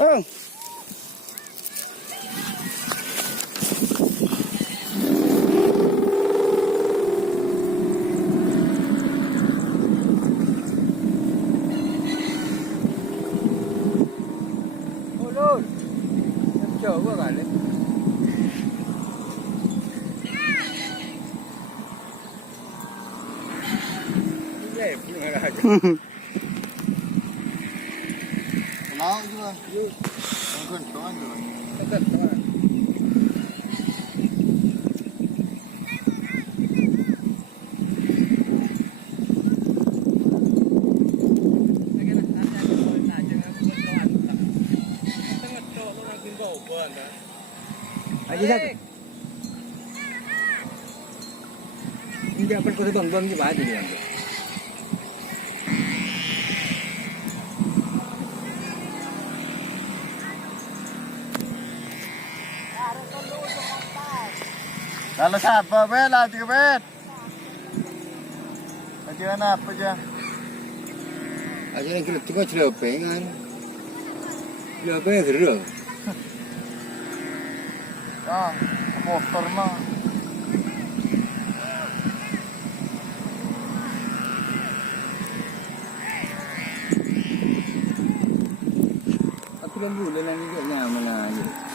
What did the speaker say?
Oh. Ulul. Em chờ quá cả đấy. Dễ nhưng mà là Nó chưa? Không cần cho anh rồi. Cẩn thận các bạn. Aja satu. Ini apa kau bang ni baca ni yang. Lalu siapa bet? Lalu tiga bet. Bagian apa aja? Aja yang kita tengok cerita pengan. Cerita pengan terus. Ah, motor mah. Aku kan bulan ni juga nyaman lah.